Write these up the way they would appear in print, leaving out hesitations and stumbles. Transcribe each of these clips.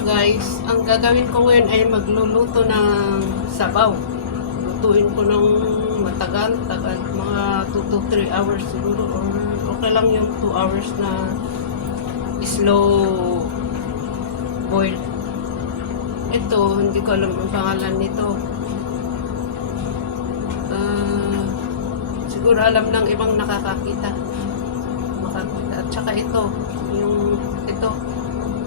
Guys, ang gagawin ko ngayon ay magluluto ng sabaw. Lutuin ko ng matagal, mga 2 to 3 hours siguro, or okay lang yung 2 hours na slow boil. Ito, hindi ko alam ang pangalan nito. Siguro alam ng ibang makakita. At saka ito,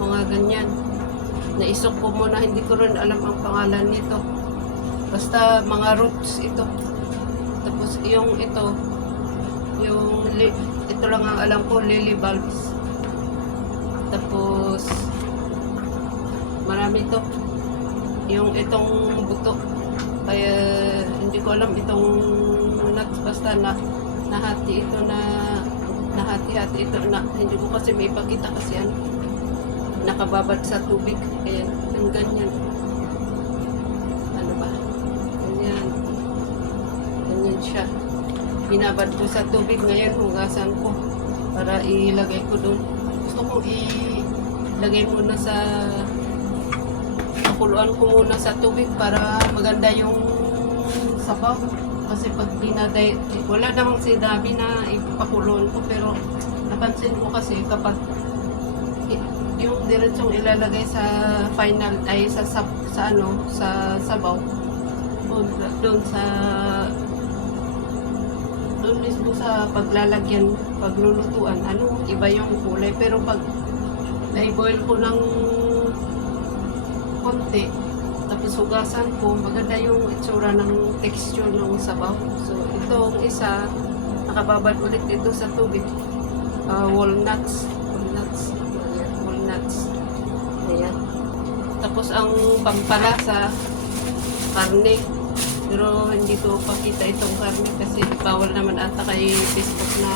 mga ganyan. Naisok ko muna, hindi ko rin alam ang pangalan nito. Basta mga roots ito. Tapos ito lang ang alam ko, lily bulbs. Tapos marami to. Itong buto. Kaya hindi ko alam itong nuts, basta nahati-hati ito na hindi ko kasi may ipakita kasi nakababad sa tubig. Ayan, ang ganyan. Ano ba? Ganyan siya. Binabad ko sa tubig. Ngayon, hugasan ko para ilagay ko doon. Gusto ko ilagay muna pakuluan ko muna sa tubig para maganda yung sabaw. Kasi pag dinaday, wala namang sinabi na ipakuluan ko, pero napansin ko kasi kapag yung diretsong ilalagay sa final ay sa sabaw, doon mismo sa paglalagyan, paglulutuan, iba yung kulay. Pero pag na-boil ko ng konti, tapos hugasan ko, maganda yung itsura ng texture ng sabaw. So itong isa, nakababad ulit ito sa tubig. Walnuts. Ayan. Tapos ang pampalasa, karne. Pero hindi ko pakita itong karne kasi bawal naman ata kay Facebook na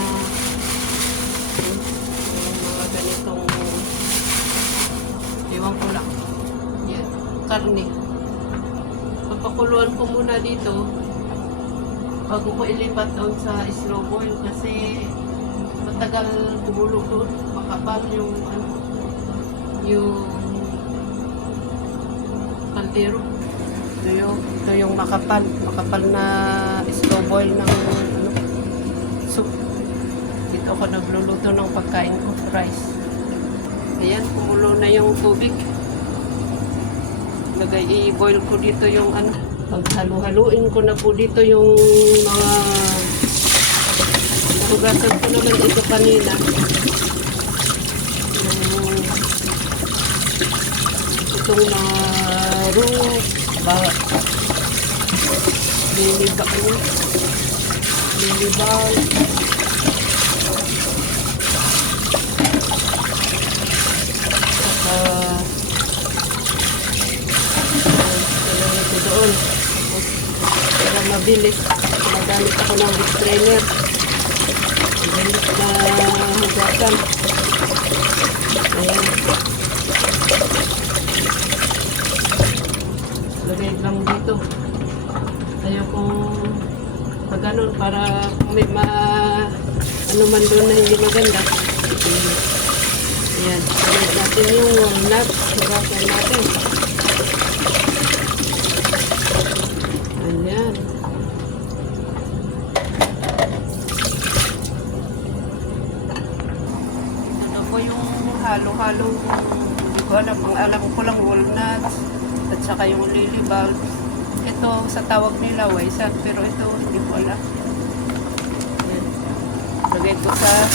mga ganitong, iwan ko lang. Yan, karne. Papakuluan ko muna dito bago ko ilipat doon sa slow boil kasi matagal kumulo doon, makapal yung kaldero. Ito yung makapal na slow boil ng soup. Dito ako nagluluto ng pagkain ko, rice. Ayan, kumulo na yung tubig. I-boil ko dito yung paghalu-haluin ko na po dito yung mga hugasan ko naman ito kanina. Itong mga roots, lily bulb, doon. Tapos, para mabilis, magamit ako ng lip trainer. Mabilis na hugasan. Ayan. Lagay lang dito. Ayaw kong ganun para kung may man doon na hindi maganda. Ayan. Lagay natin yung walnuts. Hugasan natin. Ayan. Ito po yung halo-halo. Hindi ko alam. Ang alam ko lang walnuts at saka yung lily bulb. Ito sa tawag nila waisak, pero ito hindi ko alam. Ayan. Lagay ko sa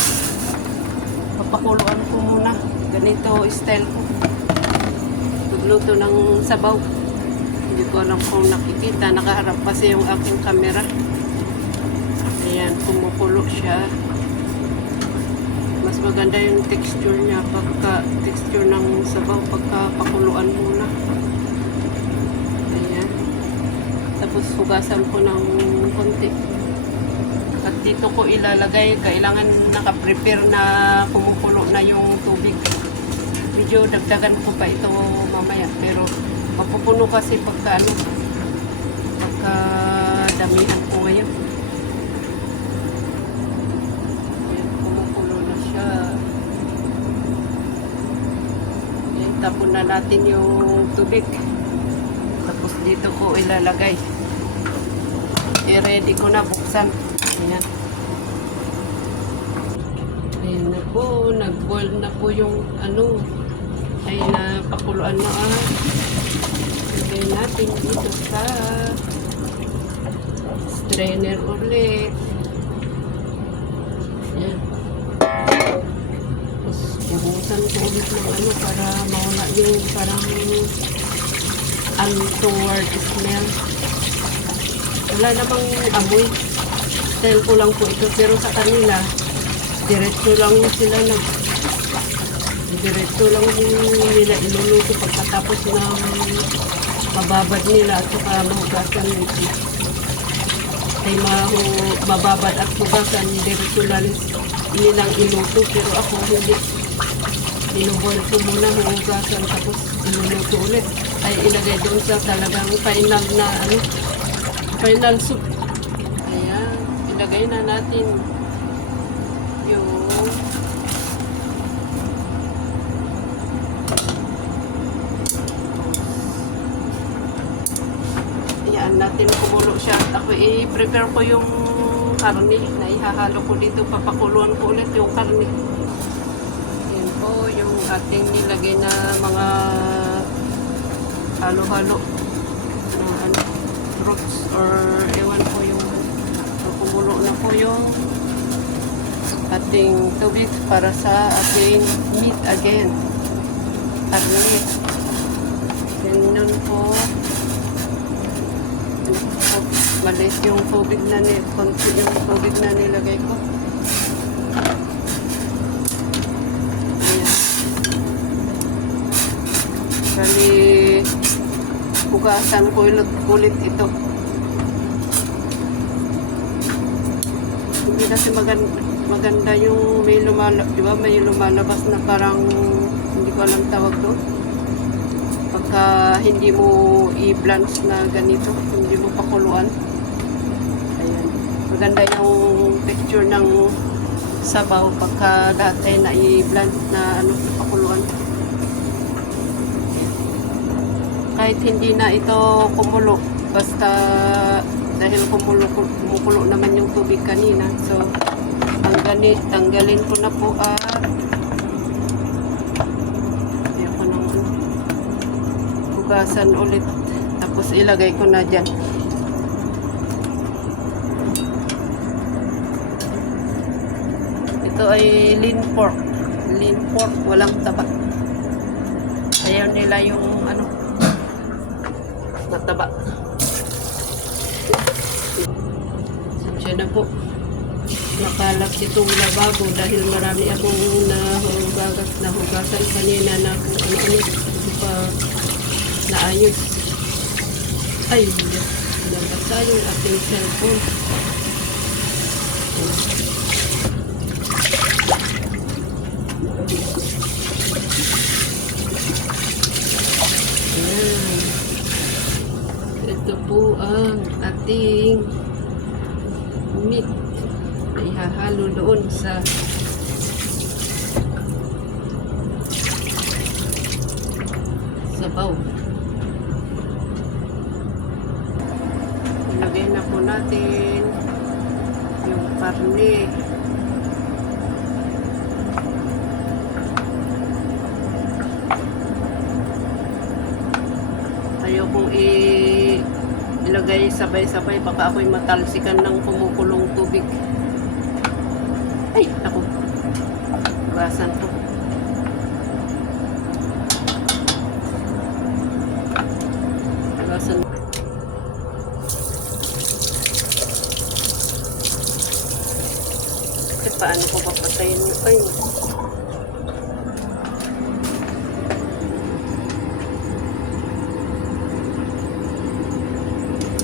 papakuluan ko muna. Ganito style ko. Magluto ng sabaw. Hindi ko alam kung nakikita. Nakaharap kasi yung aking camera. Ayan, kumukulo siya. Mas maganda yung texture niya texture ng sabaw pagka pakuluan muna. Ayan. Tapos hugasan ko ng konti. At dito ko ilalagay, kailangan naka-prepare na kumukulo na yung tubig. Medyo dagdagan ko pa ito mamaya, pero mapupuno kasi pagka damihan ko ngayon. Ayan, kumukulo na siya. Tapon na natin yung tubig. Tapos dito ko ilalagay. I-ready ko na, buksan. Ayan. Ayan na po, nag-boil na po yung ano, ay napakuluan na Lagay natin dito sa strainer ulit. Ayan. Tapos bubusan ko ulit ng ano para mawala yung parang untoward smell. Wala namang amoy. Style ko lang po ito. Pero sa kanila, diretso lang sila diretso lang nila iluluto pagkatapos ng mababad nila at saka mahugasan nito. Ay mababad at hugasan, diretso lang nilang iluto. Pero ako hindi. Inuboil ko muna, hugasan, tapos iluluto ulit. Ay ilagay doon sa talagang final na ano, final soup. Ayan, ilagay na natin yung ayan natin, kumulo siya. Ako i-prepare ko yung karne na ihahalo ko dito, papakuluan ko ulit yung karne. Ayan po yung ating nilagay na mga halo-halo na ano, fruits or ewan po yung kumulo na po yung ating tubig para sa ating meat again, karne. Ganun po, malis yung tubig na konti yung tubig na nilagay ko. Ayan. Bali, hugasan ko ulit ito. Hindi kasi maganda yung may lumalabas, di ba? May lumalabas na parang hindi ko alam tawag doon. Pagka hindi mo i-blanch na ganito, hindi mo pakuluan. Ayan. Maganda yung texture ng sabaw pagka dati na i-blanch na ano, pakuluan. Kahit hindi na ito kumulo, basta dahil kumukulo naman yung tubig kanina. So, tanggalin ko na po at hugasan ulit. Tapos ilagay ko na dyan. Ito ay lean pork. Lean pork, walang taba. Ayaw nila yung ano, mataba. Siya na po. Nakalap itong lababo dahil marami akong nahugasan kanina na kung ano-ano. Hindi pa naayos. Ay, nabasa yung ating cellphone. Ayan. Ito po ang ating meat na ihahalo doon sa sabaw. Ilagay na po natin yung karne. Ayokong ilagay sabay-sabay, baka ako'y matalsikan ng kumukulong tubig. Ay, ako. Basan to. Basan. Kasi paano ko papatayin yung kayo?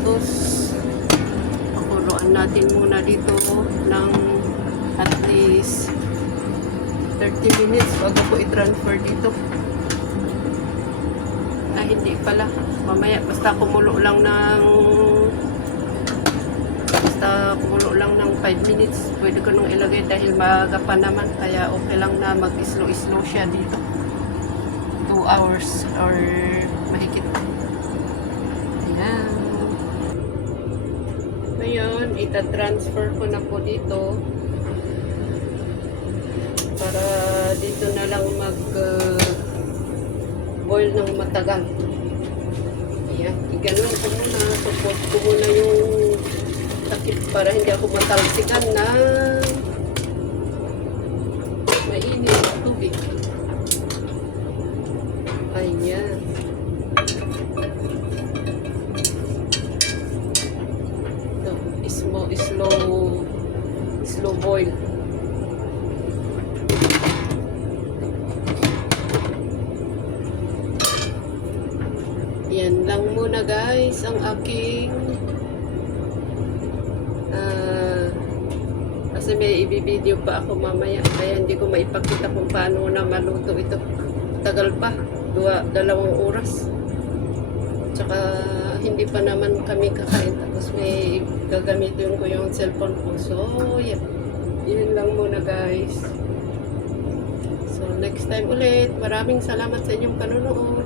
Tapos, pakuluan natin muna dito ng at least 30 minutes bago ko i-transfer dito. Ah, hindi pala. Mamaya, basta kumulo lang ng 5 minutes. Pwede ko nung ilagay dahil maaga pa naman. Kaya okay lang na mag-slow-slow siya dito. 2 hours or mahigit. Ayan. Ngayon, ita-transfer ko na po dito para dito na lang boil ng matagal. Ayan, iganon ko muna. Support ko muna yung takip para hindi ako matalsikan na mainit na tubig. Ayan. Slow boil. Yan lang muna guys ang aking kasi may ibibideo pa ako mamaya kaya hindi ko maipakita kung paano na maluto ito. Tagal pa, 2 oras. Tsaka hindi pa naman kami kakain tapos may gagamitin ko yung cellphone ko. So, yeah. Yun lang muna guys. So, next time ulit. Maraming salamat sa inyong panonood.